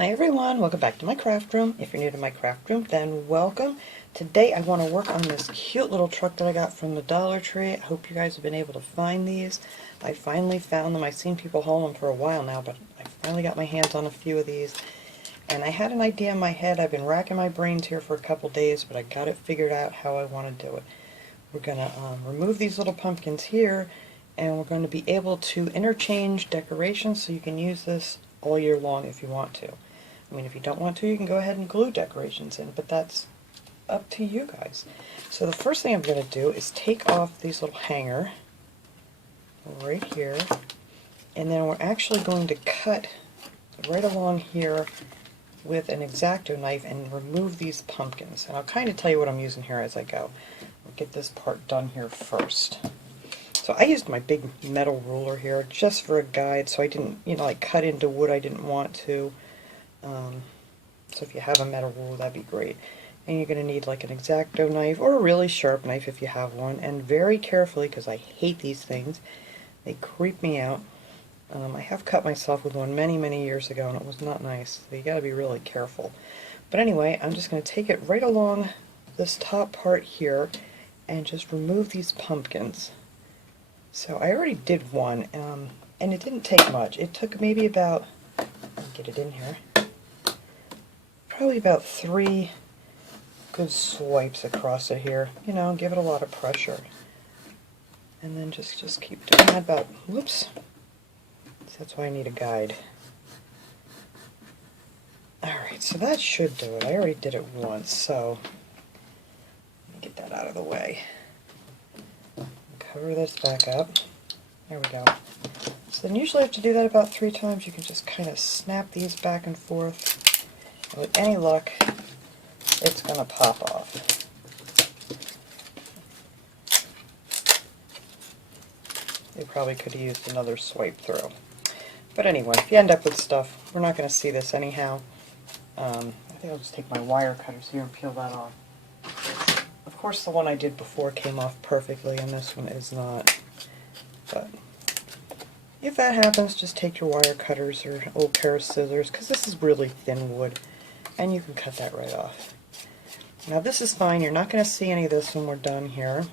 Hi everyone, welcome back to my craft room. If you're new to my craft room, then welcome. Today I want to work on this cute little truck that I got from the Dollar Tree. I hope you guys have been able to find these. I finally found them. I've seen people haul them for a while now, but I finally got my hands on a few of these. And I had an idea in my head. I've been racking my brains here for a couple days, but I got it figured out how I want to do it. We're going to remove these little pumpkins here, and we're going to be able to interchange decorations, so you can use this all year long if you want to. I mean, if you don't want to, you can go ahead and glue decorations in, but that's up to you guys. So the first thing I'm going to do is take off these little hanger right here, and then we're actually going to cut right along here with an X-Acto knife and remove these pumpkins. And I'll kind of tell you what I'm using here as I go. We'll get this part done here first. So I used my big metal ruler here just for a guide, so I didn't, like cut into wood I didn't want to. So if you have a metal ruler, that'd be great. And you're going to need like an X-Acto knife or a really sharp knife if you have one. And very carefully, because I hate these things, they creep me out. I have cut myself with one many years ago, and it was not nice. So you got to be really careful. But anyway, I'm just going to take it right along this top part here and just remove these pumpkins. So I already did one, and it didn't take much. It took maybe about, get it in here, probably about 3 good swipes across it here. Give it a lot of pressure. And then just keep doing that about, whoops. So that's why I need a guide. Alright, so that should do it. I already did it once, so let me get that out of the way. Cover this back up. There we go. So then usually I have to do that about 3 times. You can just kind of snap these back and forth. And with any luck, it's going to pop off. You probably could have used another swipe through. But anyway, if you end up with stuff, we're not going to see this anyhow. I think I'll just take my wire cutters here and peel that off. Of course, the one I did before came off perfectly, and this one is not. But if that happens, just take your wire cutters or an old pair of scissors, because this is really thin wood, and you can cut that right off. Now this is fine. You're not going to see any of this when we're done here.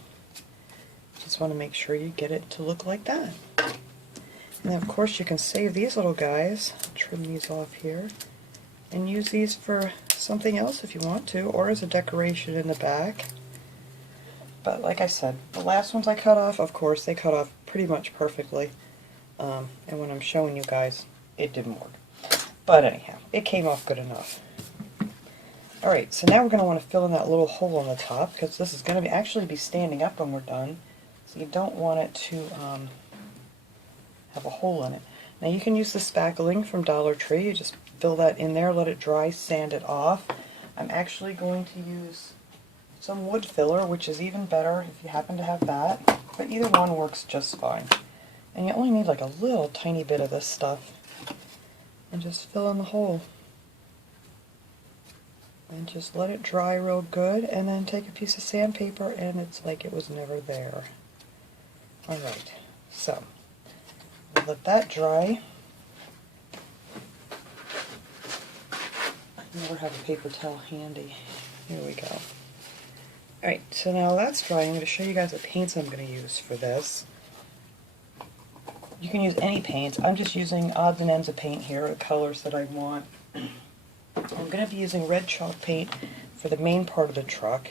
Just want to make sure you get it to look like that. And then of course you can save these little guys, trim these off here, and use these for something else if you want to, or as a decoration in the back. But like I said, the last ones I cut off, of course, they cut off pretty much perfectly. And when I'm showing you guys, it didn't work. But anyhow, it came off good enough. Alright, so now we're going to want to fill in that little hole on the top, because this is going to actually be standing up when we're done. So you don't want it to have a hole in it. Now you can use the spackling from Dollar Tree. You just fill that in there, let it dry, sand it off. I'm actually going to use some wood filler, which is even better if you happen to have that. But either one works just fine. And you only need like a little tiny bit of this stuff. And just fill in the hole. And just let it dry real good, and then take a piece of sandpaper and it's like it was never there. Alright, so let that dry. I never have a paper towel handy. Here we go. Alright, so now that's dry. I'm going to show you guys the paints I'm going to use for this. You can use any paints. I'm just using odds and ends of paint here, the colors that I want. I'm going to be using red chalk paint for the main part of the truck,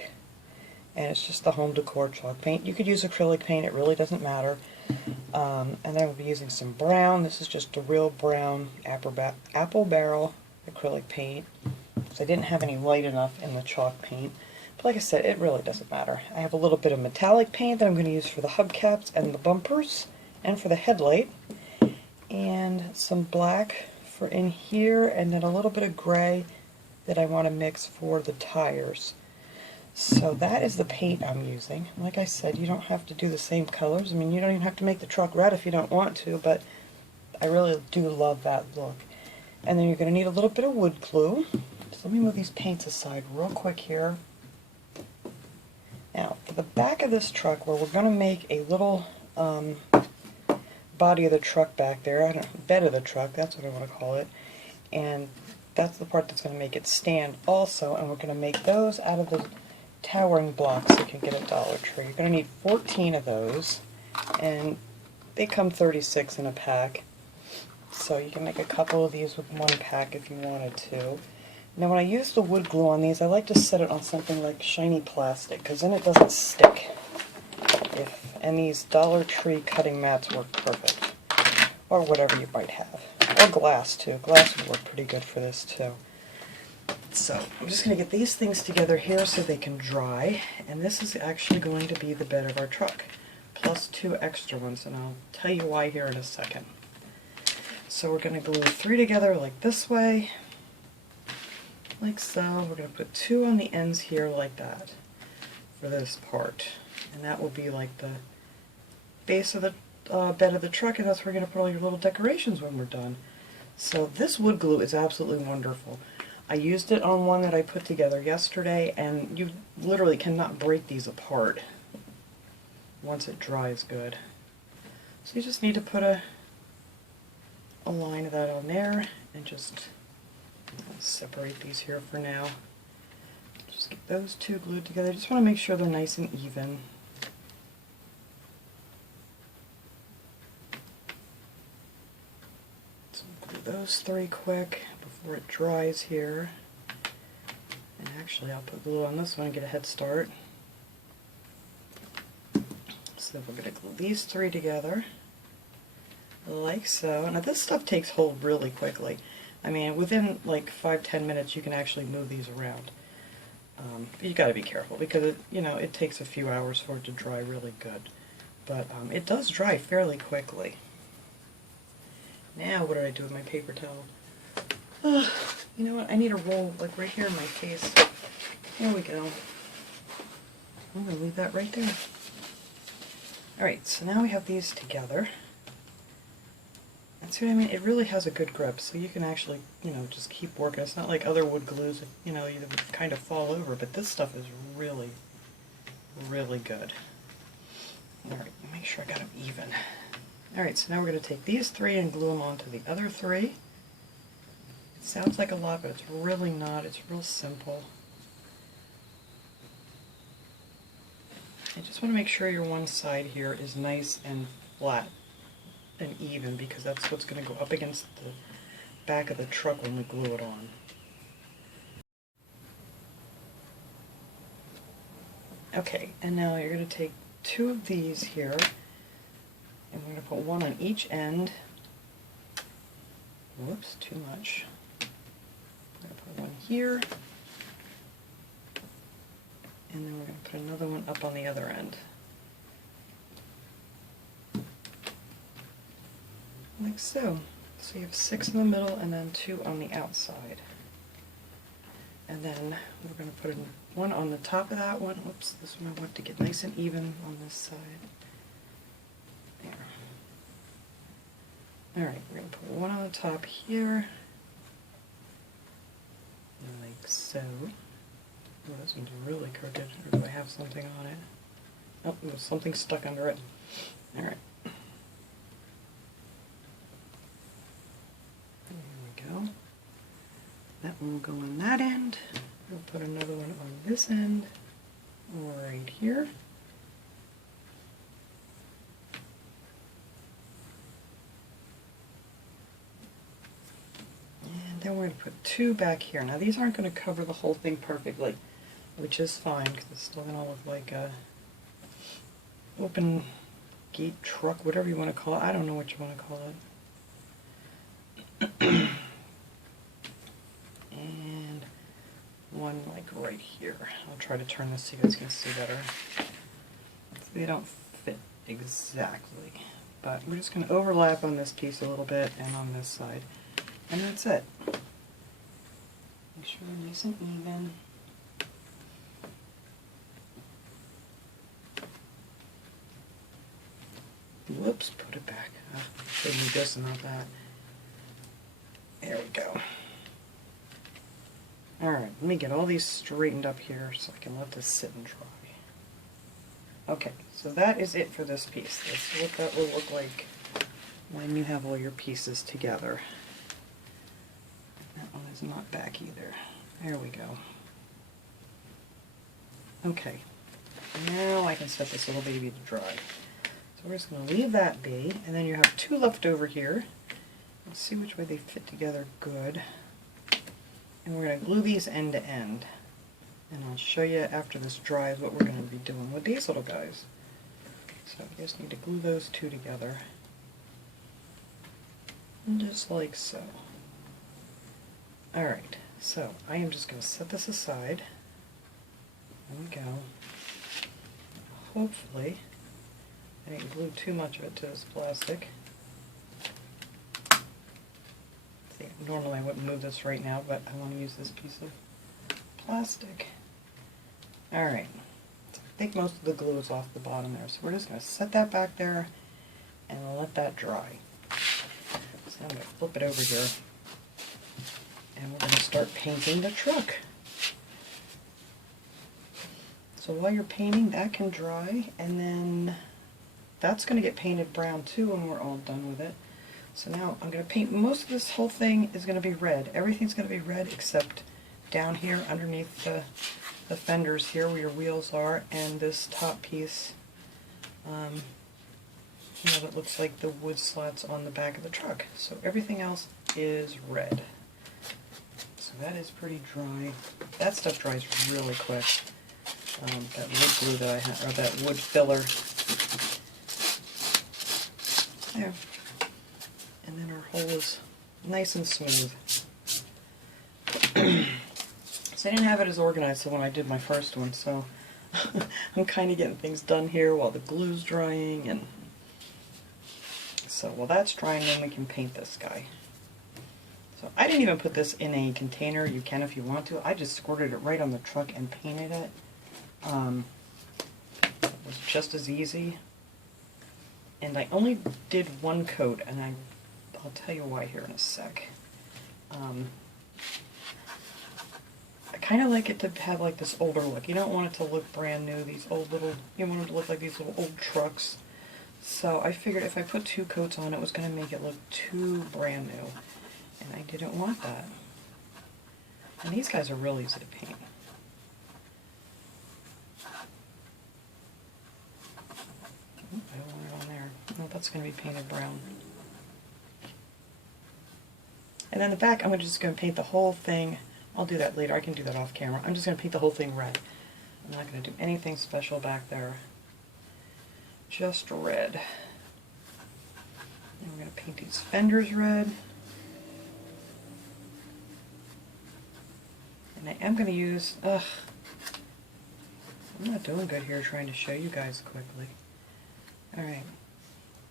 and it's just the home decor chalk paint. You could use acrylic paint, it really doesn't matter. And then I'll be using some brown. This is just a real brown apple barrel acrylic paint, because I didn't have any light enough in the chalk paint. But like I said, it really doesn't matter. I have a little bit of metallic paint that I'm going to use for the hubcaps and the bumpers, and for the headlight, and some black for in here, and then a little bit of gray that I want to mix for the tires. So that is the paint I'm using. Like I said, you don't have to do the same colors. I mean, you don't even have to make the truck red if you don't want to, but I really do love that look. And then you're going to need a little bit of wood glue. So let me move these paints aside real quick here. Now, for the back of this truck, where we're going to make a little body of the truck back there, bed of the truck, that's what I want to call it, and that's the part that's going to make it stand also, and we're going to make those out of the towering blocks you can get at Dollar Tree. You're going to need 14 of those, and they come 36 in a pack. So you can make a couple of these with one pack if you wanted to. Now when I use the wood glue on these, I like to set it on something like shiny plastic, because then it doesn't stick. And these Dollar Tree cutting mats work perfect. Or whatever you might have. Or glass too. Glass would work pretty good for this too. So I'm just going to get these things together here so they can dry. And this is actually going to be the bed of our truck. Plus 2 extra ones, and I'll tell you why here in a second. So we're going to glue 3 together like this way. Like so. We're going to put 2 on the ends here like that for this part. And that will be like the base of the bed of the truck, and that's where we're going to put all your little decorations when we're done. So this wood glue is absolutely wonderful. I used it on one that I put together yesterday, and you literally cannot break these apart once it dries good. So you just need to put a line of that on there, and just separate these here for now. Just get those 2 glued together. Just want to make sure they're nice and even. So glue those 3 quick before it dries here. And actually I'll put glue on this one and get a head start. So we're going to glue these 3 together like so. Now this stuff takes hold really quickly. I mean, within like 5-10 minutes you can actually move these around. You got to be careful because it takes a few hours for it to dry really good. But it does dry fairly quickly. Now what do I do with my paper towel? You know what? I need a roll like right here in my face. There we go. I'm going to leave that right there. Alright, so now we have these together. And see what I mean? It really has a good grip, so you can actually, just keep working. It's not like other wood glues, you kind of fall over, but this stuff is really, really good. Alright, make sure I got them even. Alright, so now we're going to take these 3 and glue them onto the other 3. It sounds like a lot, but it's really not. It's real simple. I just want to make sure your one side here is nice and flat and even, because that's what's going to go up against the back of the truck when we glue it on. Okay, and now you're going to take 2 of these here, and we're going to put 1 on each end. Whoops, too much. I'm going to put 1 here, and then we're going to put another one up on the other end. Like so. So you have 6 in the middle and then 2 on the outside. And then we're going to put 1 on the top of that one. Oops, this one I want to get nice and even on this side. There. Alright, we're going to put 1 on the top here. Like so. Oh, this one's really crooked. Or do I have something on it? Oh, there's something stuck under it. Alright. Go. That one will go on that end. We'll put another one on this end, right here. And then we're going to put 2 back here. Now these aren't going to cover the whole thing perfectly, which is fine because it's still going to look like a open gate truck, whatever you want to call it. I don't know what you want to call it. And 1 like right here. I'll try to turn this so you guys can see better. They don't fit exactly, but we're just going to overlap on this piece a little bit and on this side. And that's it. Make sure they're nice and even. Whoops, put it back. Should be this and not that. There we go. Alright, let me get all these straightened up here so I can let this sit and dry. Okay, so that is it for this piece. This is what that will look like when you have all your pieces together. That one is not back either. There we go. Okay, now I can set this little baby to dry. So we're just going to leave that be, and then you have two left over here. Let's see which way they fit together good. And we're going to glue these end to end. And I'll show you after this dries what we're going to be doing with these little guys. So you just need to glue those two together. And just like so. Alright, so I am just going to set this aside. There we go. Hopefully, I didn't glue too much of it to this plastic. See, normally I wouldn't move this right now, but I want to use this piece of plastic. Alright, so I think most of the glue is off the bottom there, so we're just going to set that back there and let that dry. So I'm going to flip it over here, and we're going to start painting the truck. So while you're painting, that can dry, and then that's going to get painted brown too when we're all done with it. So now I'm going to paint, most of this whole thing is going to be red. Everything's going to be red except down here underneath the fenders here where your wheels are, and this top piece, you know, that looks like the wood slats on the back of the truck. So everything else is red. So that is pretty dry. That stuff dries really quick. That wood glue that I had, or that wood filler. There. And then our hole is nice and smooth. So I didn't have it as organized when I did my first one, so I'm kind of getting things done here while the glue's drying, and so while that's drying, then we can paint this guy. So I didn't even put this in a container. You can if you want to. I just squirted it right on the truck and painted it. It was just as easy. And I only did one coat, and I'll tell you why here in a sec. I kind of like it to have like this older look. You don't want it to look brand new, these old little, you want it to look like these little old trucks. So I figured if I put two coats on, it was going to make it look too brand new. And I didn't want that. And these guys are real easy to paint. Oop, I don't want it on there. No, that's going to be painted brown. And then the back, I'm just going to paint the whole thing. I'll do that later. I can do that off camera. I'm just going to paint the whole thing red. I'm not going to do anything special back there. Just red. And we're going to paint these fenders red. And I am going to use, I'm not doing good here trying to show you guys quickly. Alright.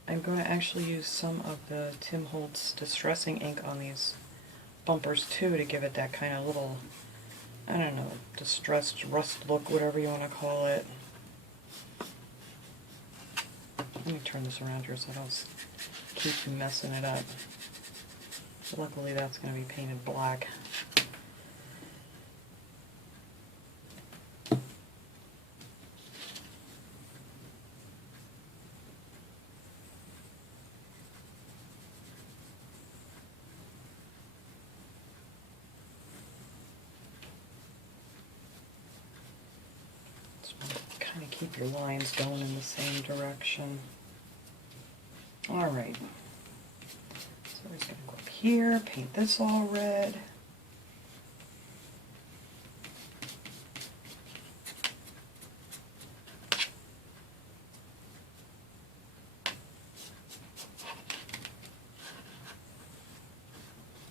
I'm going to actually use some of the Tim Holtz Distressing ink on these bumpers too, to give it that kind of little, I don't know, distressed rust look, whatever you want to call it. Let me turn this around here so I don't keep messing it up. Luckily that's going to be painted black. Kind of keep your lines going in the same direction. Alright, so we're just going to go up here, paint this all red.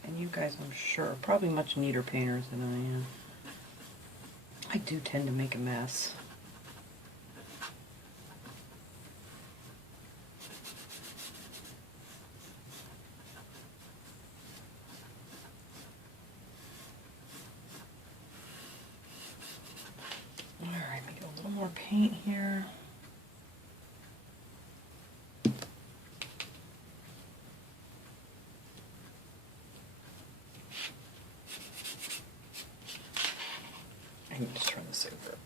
And you guys, I'm sure, are probably much neater painters than I am. I do tend to make a mess. Alright, make a little more paint here. I can just turn this over.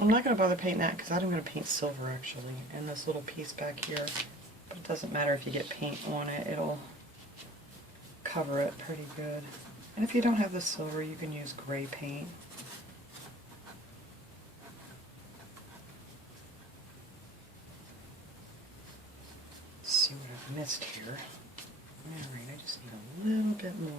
I'm not going to bother painting that because I'm going to paint silver actually, and this little piece back here. But it doesn't matter if you get paint on it, it'll cover it pretty good. And if you don't have the silver, you can use gray paint. Let's see what I've missed here. Alright, I just need a little bit more.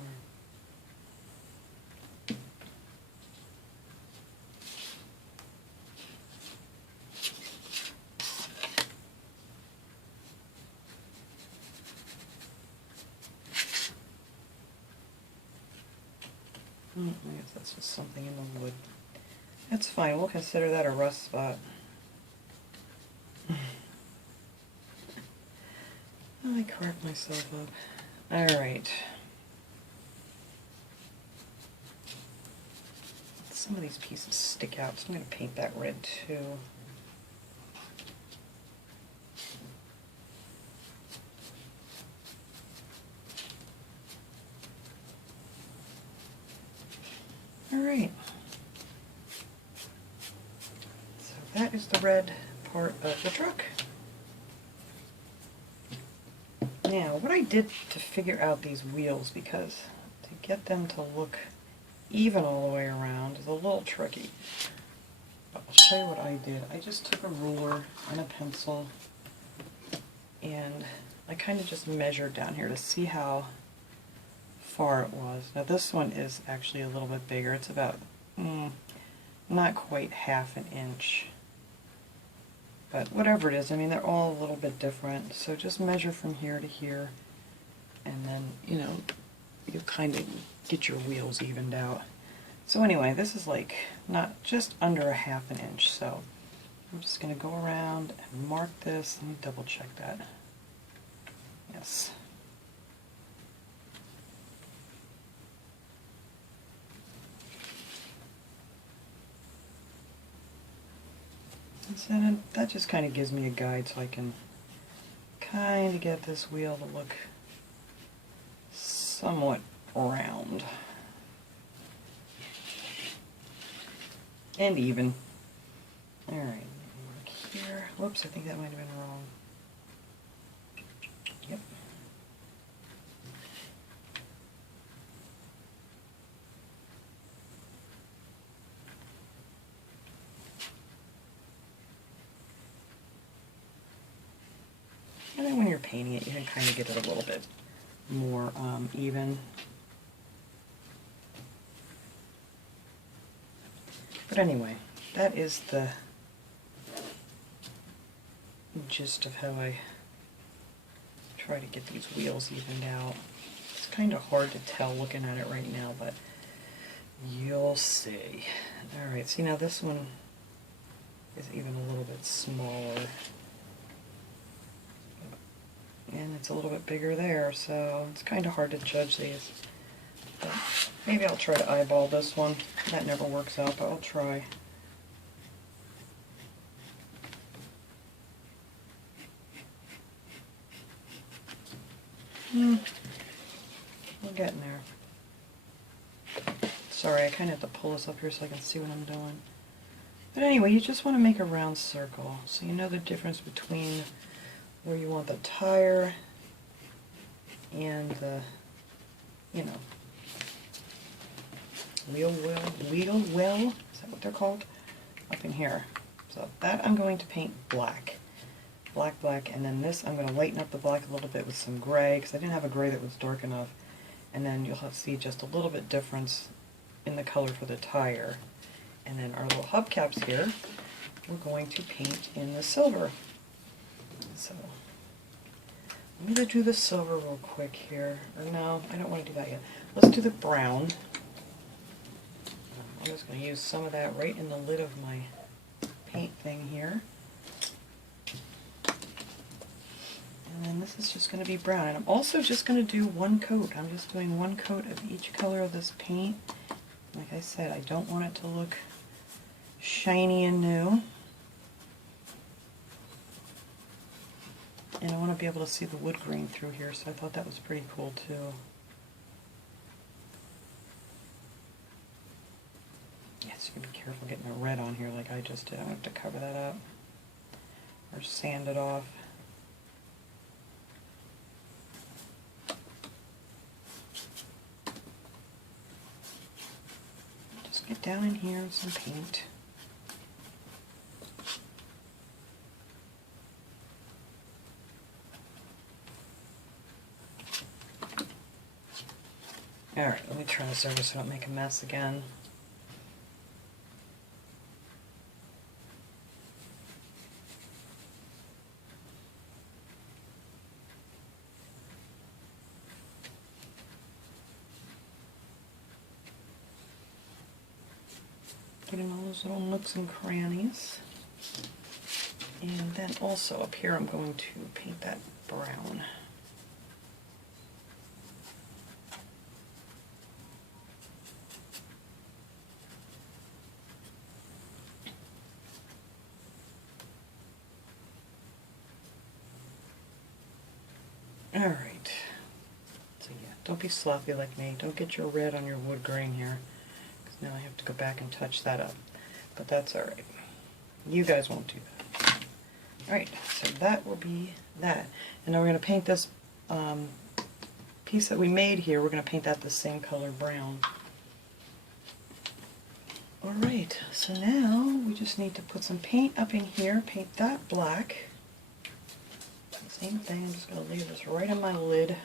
I guess that's just something in the wood. That's fine, we'll consider that a rust spot. I cracked myself up. Alright. Some of these pieces stick out, so I'm going to paint that red too. Alright, so that is the red part of the truck. Now, what I did to figure out these wheels, because to get them to look even all the way around is a little tricky. But I'll show you what I did. I just took a ruler and a pencil, and I kind of just measured down here to see how far it was. Now this one is actually a little bit bigger. It's about not quite half an inch, but whatever it is, I mean, they're all a little bit different, so just measure from here to here, and then you kind of get your wheels evened out. So anyway, this is like not just under a half an inch, so I'm just going to go around and mark this. Let me double check that. Yes. So that just kind of gives me a guide so I can kind of get this wheel to look somewhat round and even. Alright, look here. Whoops, I think that might have been wrong. Yep. And then when you're painting it, you can kind of get it a little bit more even. But anyway, that is the gist of how I try to get these wheels evened out. It's kind of hard to tell looking at it right now, but you'll see. Alright, see now this one is even a little bit smaller. And it's a little bit bigger there, so it's kind of hard to judge these. But maybe I'll try to eyeball this one. That never works out, but I'll try. We're getting there. Sorry, I kind of have to pull this up here so I can see what I'm doing. But anyway, you just want to make a round circle, so you know the difference between where you want the tire and the, wheel well, is that what they're called? Up in here. So that I'm going to paint black. Black, and then this I'm going to lighten up the black a little bit with some gray, because I didn't have a gray that was dark enough. And then you'll have to see just a little bit difference in the color for the tire. And then our little hubcaps here, we're going to paint in the silver. So I'm going to do the silver real quick here. Or no, I don't want to do that yet. Let's do the brown. I'm just going to use some of that right in the lid of my paint thing here. And then this is just going to be brown. And I'm also just going to do one coat. I'm just doing one coat of each color of this paint. Like I said, I don't want it to look shiny and new. And I want to be able to see the wood grain through here, so I thought that was pretty cool too. Yes, you can be careful. careful getting the red on here like I just did. I'm going to have to cover that up or sand it off. Just get down in here with some paint. Alright, let me turn this over so I don't make a mess again. Getting all those little nooks and crannies. And then also up here I'm going to paint that brown. Alright, so yeah, don't be sloppy like me. Don't get your red on your wood grain here, because now I have to go back and touch that up. But that's alright. You guys won't do that. Alright, so that will be that. And now we're going to paint this piece that we made here, we're going to paint that the same color brown. Alright, so now we just need to put some paint up in here, paint that black. Same thing, I'm just going to leave this right on my lid.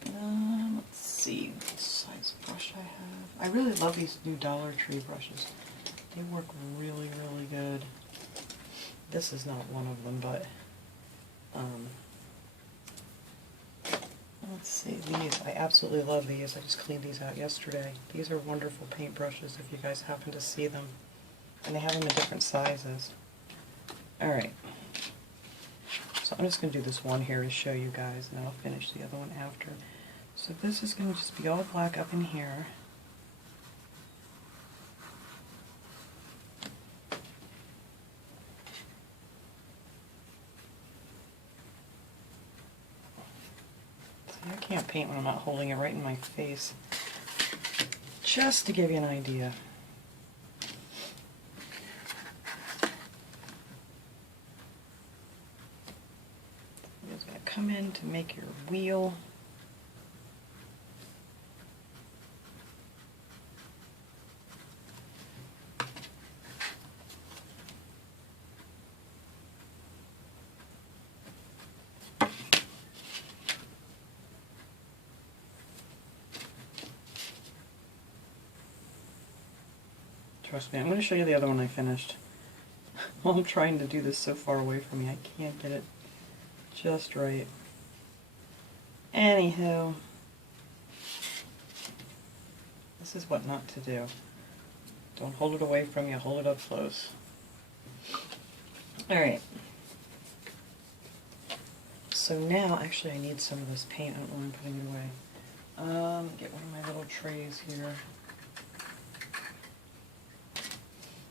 Let's see what size brush I have. I really love these new Dollar Tree brushes. They work really, really good. This is not one of them, but let's see, these, I absolutely love these. I just cleaned these out yesterday. These are wonderful paint brushes if you guys happen to see them. And they have them in different sizes. Alright. So I'm just going to do this one here to show you guys, and then I'll finish the other one after. So this is going to just be all black up in here. See, I can't paint when I'm not holding it right in my face. Just to give you an idea. Come in to make your wheel. Trust me, I'm going to show you the other one I finished. While I'm trying to do this so far away from me, I can't get it just right. Anywho, this is what not to do. Don't hold it away from you, hold it up close. Alright. So now, actually I need some of this paint, I don't know why I'm putting it away. Get one of my little trays here.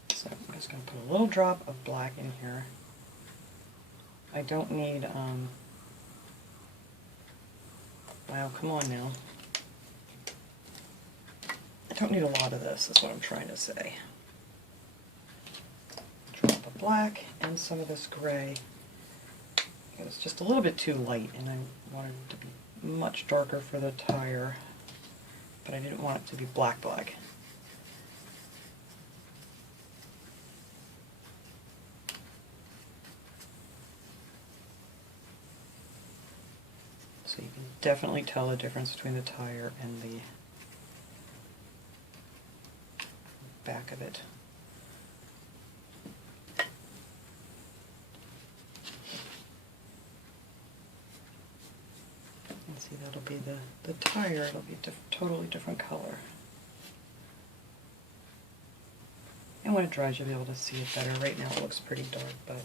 So I'm just going to put a little drop of black in here. I don't need, wow, come on now. I don't need a lot of this, is what I'm trying to say. Drop of black and some of this gray. It was just a little bit too light, and I wanted it to be much darker for the tire, but I didn't want it to be black black. So you can definitely tell the difference between the tire and the back of it. And see, that'll be the tire, it'll be a totally different color. And when it dries, you'll be able to see it better. Right now it looks pretty dark, but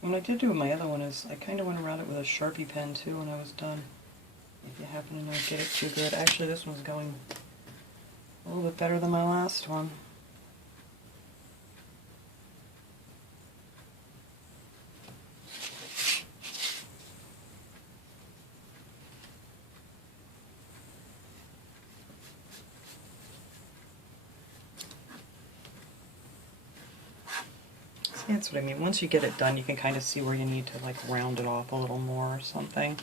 what I did do with my other one is I kind of went around it with a Sharpie pen too when I was done. If you happen to not get it too good. Actually, this one's going a little bit better than my last one. That's what I mean. Once you get it done, you can kind of see where you need to like round it off a little more or something.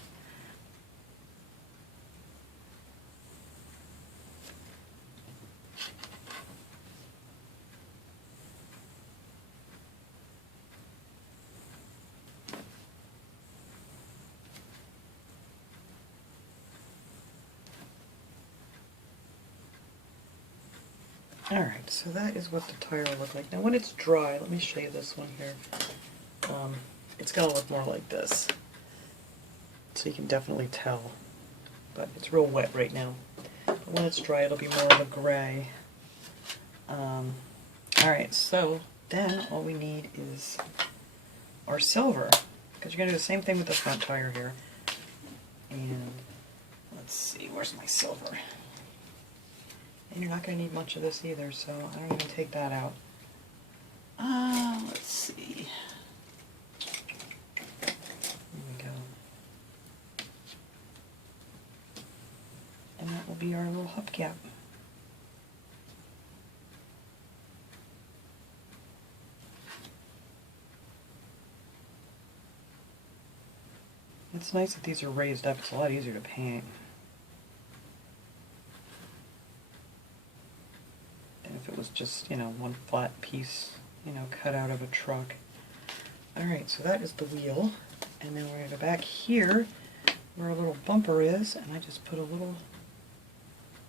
Alright, so that is what the tire will look like. Now when it's dry, let me show you this one here. It's going to look more like this. So you can definitely tell. But it's real wet right now. But when it's dry, it'll be more of a gray. Alright, so then all we need is our silver. Because you're going to do the same thing with the front tire here. And let's see, where's my silver? And you're not going to need much of this either, so I don't even take that out. Let's see. There we go. And that will be our little hubcap. It's nice that these are raised up. It's a lot easier to paint. If it was just, you know, one flat piece, you know, cut out of a truck. Alright, so that is the wheel. And then we're going to go back here where our little bumper is, and I just put a little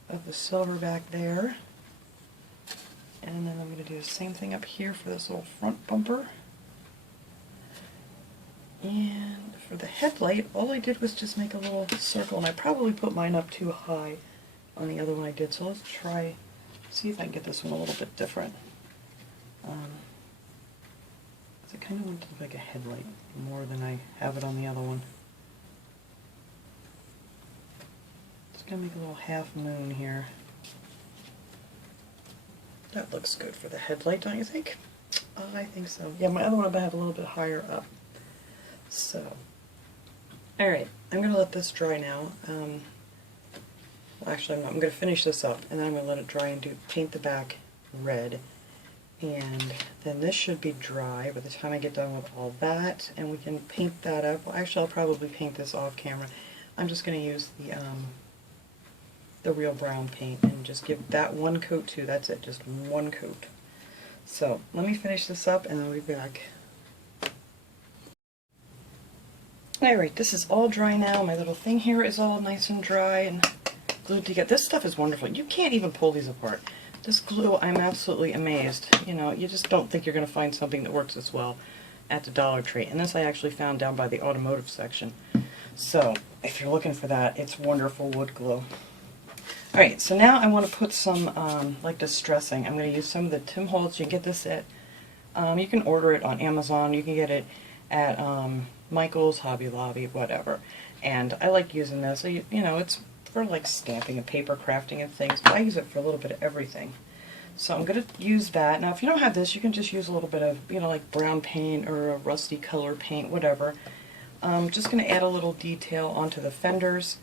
of the silver back there. And then I'm going to do the same thing up here for this little front bumper. And for the headlight, all I did was just make a little circle, and I probably put mine up too high on the other one I did, so let's try. See if I can get this one a little bit different. I kind of want it to look like a headlight more than I have it on the other one. Just gonna make a little half moon here. That looks good for the headlight, don't you think? I think so. Yeah, my other one I have a little bit higher up. So, alright, I'm gonna let this dry now. Actually, I'm going to finish this up, and then I'm going to let it dry and paint the back red. And then this should be dry by the time I get done with all that, and we can paint that up. Well, actually, I'll probably paint this off camera. I'm just going to use the real brown paint and just give that one coat too. That's it, just one coat. So let me finish this up, and then we'll be back. Alright, this is all dry now. My little thing here is all nice and dry and glued together. This stuff is wonderful. You can't even pull these apart. This glue, I'm absolutely amazed. You know, you just don't think you're going to find something that works this well at the Dollar Tree. And this I actually found down by the automotive section. So, if you're looking for that, it's wonderful wood glue. Alright, so now I want to put some, like distressing. I'm going to use some of the Tim Holtz. You can get this at, you can order it on Amazon. You can get it at Michael's, Hobby Lobby, whatever. And I like using this. You know, it's for like stamping and paper crafting and things, but I use it for a little bit of everything. So I'm going to use that. Now if you don't have this, you can just use a little bit of, you know, like brown paint or a rusty color paint, whatever. I'm just going to add a little detail onto the fenders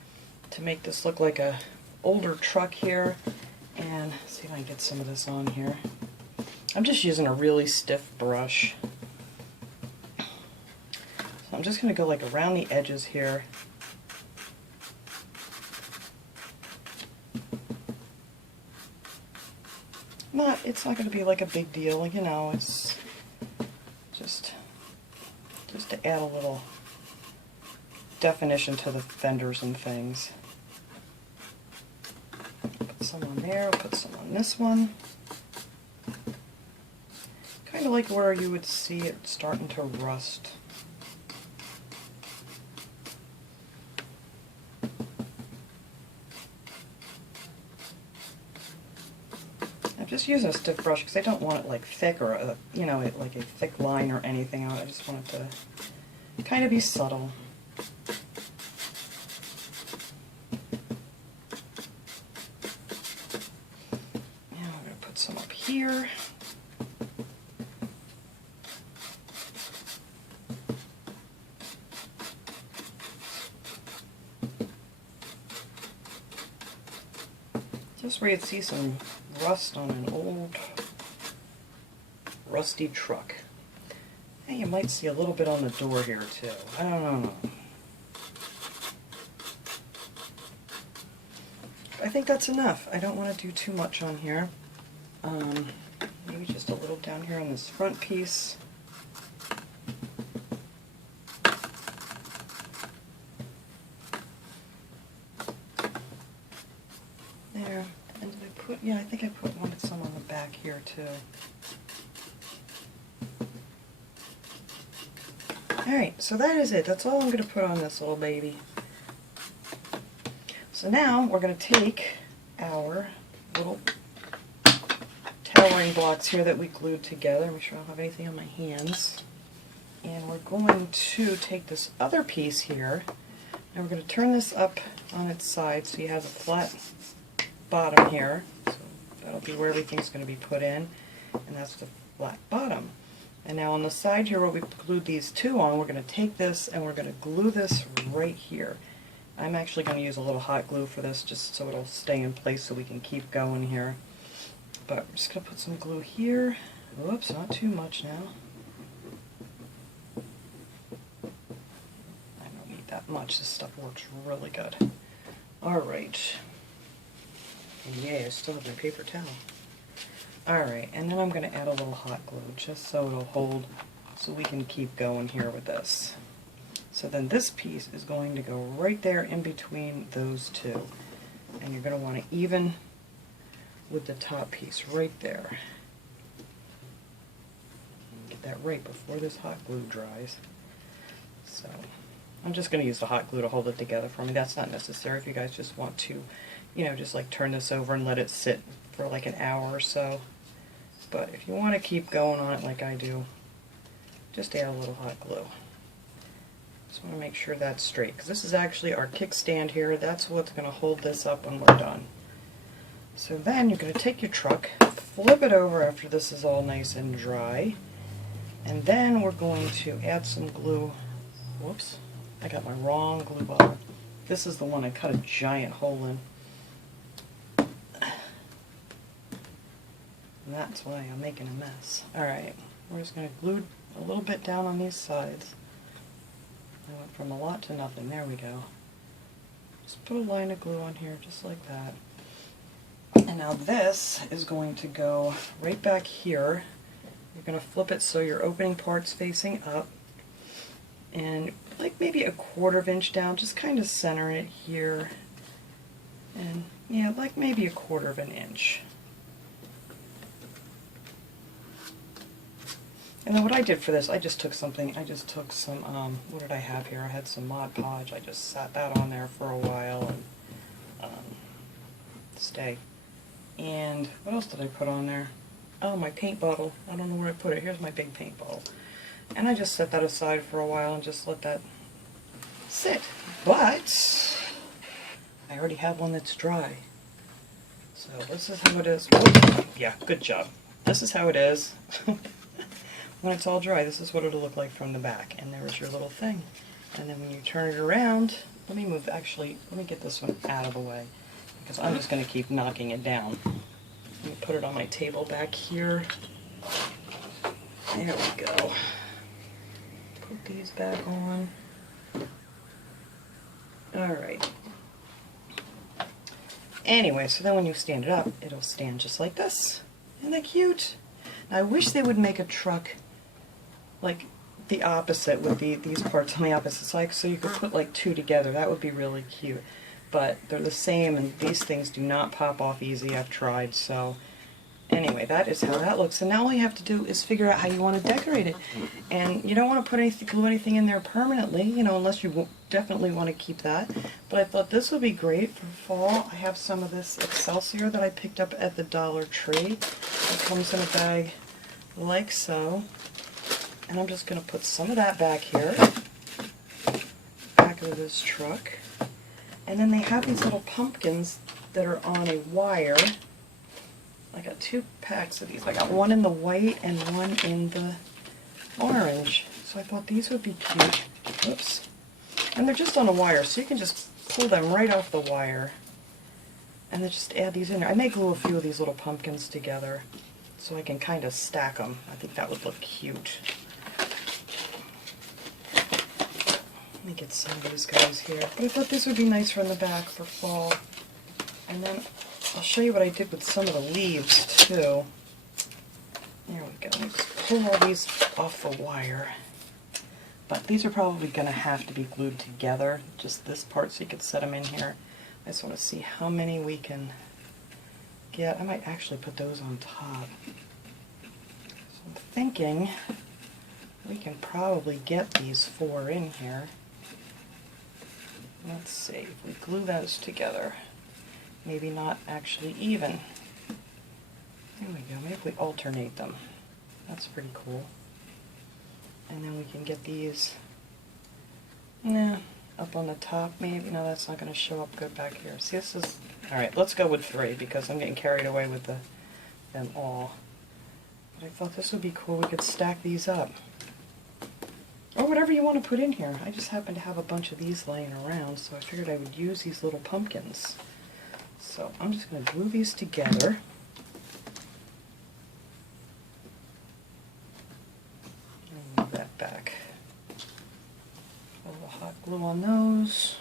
to make this look like a older truck here. And see if I can get some of this on here. I'm just using a really stiff brush. So I'm just going to go like around the edges here. It's not going to be like a big deal, you know, it's just to add a little definition to the fenders and things. Put some on there, put some on this one. Kind of like where you would see it starting to rust. Just using a stiff brush because I don't want it like thick or a, you know, like a thick line or anything on it. I just want it to kind of be subtle. Now I'm going to put some up here. Just where you'd see some rust on an old rusty truck. Hey, you might see a little bit on the door here too. I don't know. I think that's enough. I don't want to do too much on here. Maybe just a little down here on this front piece. There. And did I put, yeah, I think I wanted some on the back here too. Alright, so that is it. That's all I'm going to put on this little baby. So now we're going to take our little towering blocks here that we glued together. Make sure I don't have anything on my hands. And we're going to take this other piece here, and we're going to turn this up on its side so you have a flat bottom here. So that'll be where everything's going to be put in, and that's the flat bottom. And now on the side here where we glued these two on, we're going to take this and we're going to glue this right here. I'm actually going to use a little hot glue for this just so it'll stay in place so we can keep going here. But we're just going to put some glue here. Whoops, not too much now. I don't need that much. This stuff works really good. Alright. And yay, I still have my paper towel. Alright, and then I'm going to add a little hot glue just so it'll hold so we can keep going here with this. So then this piece is going to go right there in between those two. And you're going to want to even with the top piece right there. Get that right before this hot glue dries. So I'm just going to use the hot glue to hold it together for me. That's not necessary if you guys just want to, you know, just like turn this over and let it sit for like an hour or so. But if you want to keep going on it like I do, just add a little hot glue. Just want to make sure that's straight, because this is actually our kickstand here. That's what's going to hold this up when we're done. So then you're going to take your truck, flip it over after this is all nice and dry, and then we're going to add some glue. Whoops, I got my wrong glue bottle. This is the one I cut a giant hole in. And that's why I'm making a mess. Alright, we're just going to glue a little bit down on these sides. I went from a lot to nothing. There we go. Just put a line of glue on here, just like that. And now this is going to go right back here. You're going to flip it so your opening part's facing up. And like maybe a 1/4 inch down, just kind of center it here. And yeah, like maybe a 1/4 inch. And then what I did for this, I just took some, what did I have here? I had some Mod Podge. I just sat that on there for a while and stay. And what else did I put on there? Oh, my paint bottle. I don't know where I put it. Here's my big paint bottle. And I just set that aside for a while and just let that sit. But I already have one that's dry. So this is how it is. Whoop. Yeah, good job. This is how it is. When it's all dry, this is what it'll look like from the back. And there's your little thing. And then when you turn it around, let me get this one out of the way, because I'm just going to keep knocking it down. Let me put it on my table back here. There we go. Put these back on. Alright. Anyway, so then when you stand it up, it'll stand just like this. Isn't that cute? Now, I wish they would make a truck like the opposite, with these parts on the opposite side, so you could put like two together. That would be really cute. But they're the same, and these things do not pop off easy. I've tried. So anyway, that is how that looks. And now all you have to do is figure out how you want to decorate it. And you don't want to put glue anything in there permanently, you know, unless you definitely want to keep that. But I thought this would be great for fall. I have some of this Excelsior that I picked up at the Dollar Tree. It comes in a bag like so. And I'm just going to put some of that back here, back of this truck. And then they have these little pumpkins that are on a wire. I got 2 packs of these. I got one in the white and one in the orange. So I thought these would be cute. Oops. And they're just on a wire, so you can just pull them right off the wire. And then just add these in there. I may glue a few of these little pumpkins together so I can kind of stack them. I think that would look cute. Let me get some of these guys here. But I thought this would be nice for in the back for fall. And then I'll show you what I did with some of the leaves too. There we go. Let's pull all these off the wire. But these are probably going to have to be glued together, just this part, so you can set them in here. I just want to see how many we can get. I might actually put those on top. So I'm thinking we can probably get these 4 in here. Let's see, if we glue those together, maybe not actually even. There we go, maybe we alternate them. That's pretty cool. And then we can get these, up on the top maybe. No, that's not going to show up good back here. See, this is, alright, let's go with 3 because I'm getting carried away with them all. But I thought this would be cool, we could stack these up. Or whatever you want to put in here. I just happen to have a bunch of these laying around, so I figured I would use these little pumpkins. So I'm just going to glue these together. And move that back. A little hot glue on those.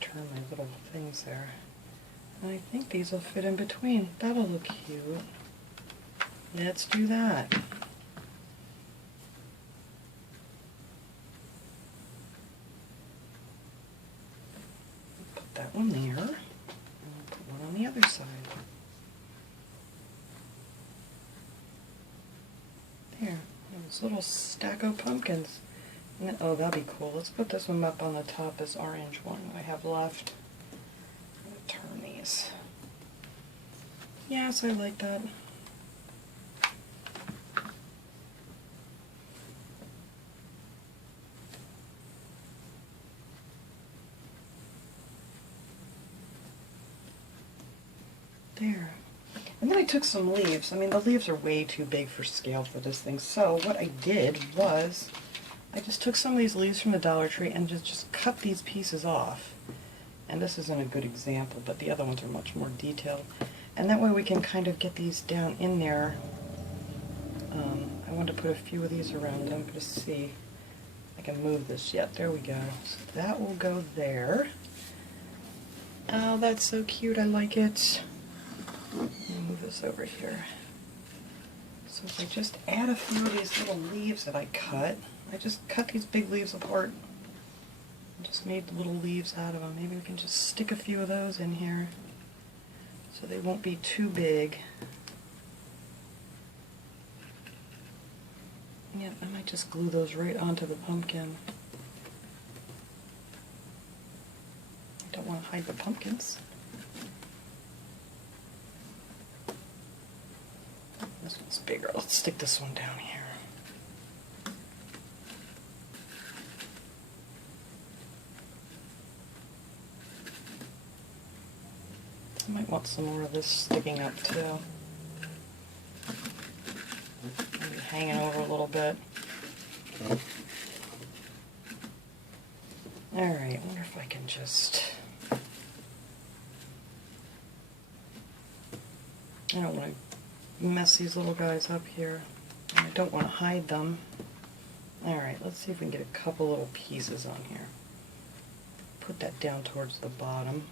Turn my little things there. And I think these will fit in between. That'll look cute. Let's do that. Put that one there. And I'll put one on the other side. There. Those little stack of pumpkins. And then, oh, that'd be cool. Let's put this one up on the top, this orange one I have left. I'm going to turn these. Yes, I like that. There. And then I took some leaves. I mean, the leaves are way too big for scale for this thing. So what I did was I just took some of these leaves from the Dollar Tree and just cut these pieces off. And this isn't a good example, but the other ones are much more detailed. And that way we can kind of get these down in there. I want to put a few of these around them to see if I can move this yet. There we go. So that will go there. Oh, that's so cute. I like it. Let me move this over here. So if I just add a few of these little leaves that I just cut these big leaves apart and just made little leaves out of them. Maybe we can just stick a few of those in here so they won't be too big. Yeah, I might just glue those right onto the pumpkin. I don't want to hide the pumpkins. This one's bigger. Let's stick this one down here. I might want some more of this sticking up too. Maybe hanging over a little bit. Alright, I wonder if I can just... I don't want to mess these little guys up here. I don't want to hide them. Alright, let's see if we can get a couple little pieces on here. Put that down towards the bottom.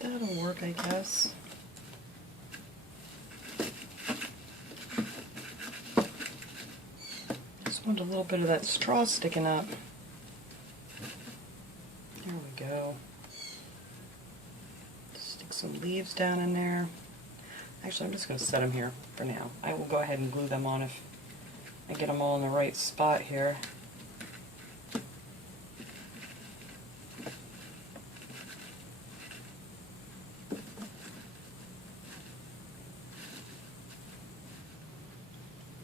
That'll work, I guess. Just want a little bit of that straw sticking up. There we go. Stick some leaves down in there. Actually, I'm just going to set them here for now. I will go ahead and glue them on if I get them all in the right spot here.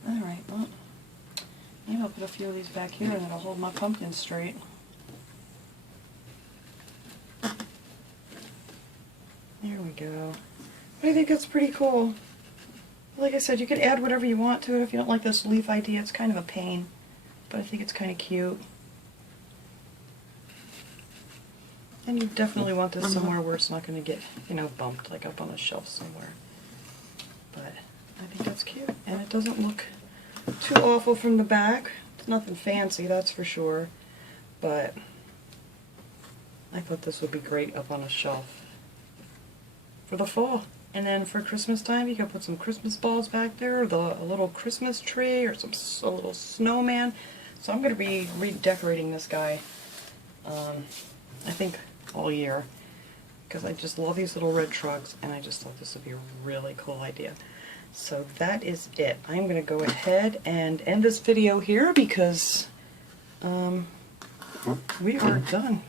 Alright, well, maybe I'll put a few of these back here and it'll hold my pumpkin straight. There we go. I think that's pretty cool. Like I said, you could add whatever you want to it. If you don't like this leaf idea, it's kind of a pain, but I think it's kind of cute. And you definitely want this somewhere where it's not going to get, you know, bumped, like up on a shelf somewhere. But I think that's cute, and it doesn't look too awful from the back. It's nothing fancy, that's for sure, but I thought this would be great up on a shelf for the fall. And then for Christmas time, you can put some Christmas balls back there, or a little Christmas tree, or a little snowman. So I'm going to be redecorating this guy, I think, all year, because I just love these little red trucks, and I just thought this would be a really cool idea. So that is it. I'm going to go ahead and end this video here because we are done.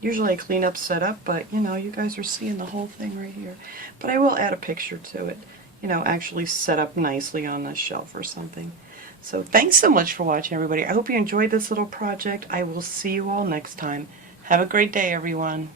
Usually I clean up, set up, but you know, you guys are seeing the whole thing right here. But I will add a picture to it, you know, actually set up nicely on a shelf or something. So thanks so much for watching, everybody. I hope you enjoyed this little project. I will see you all next time. Have a great day, everyone.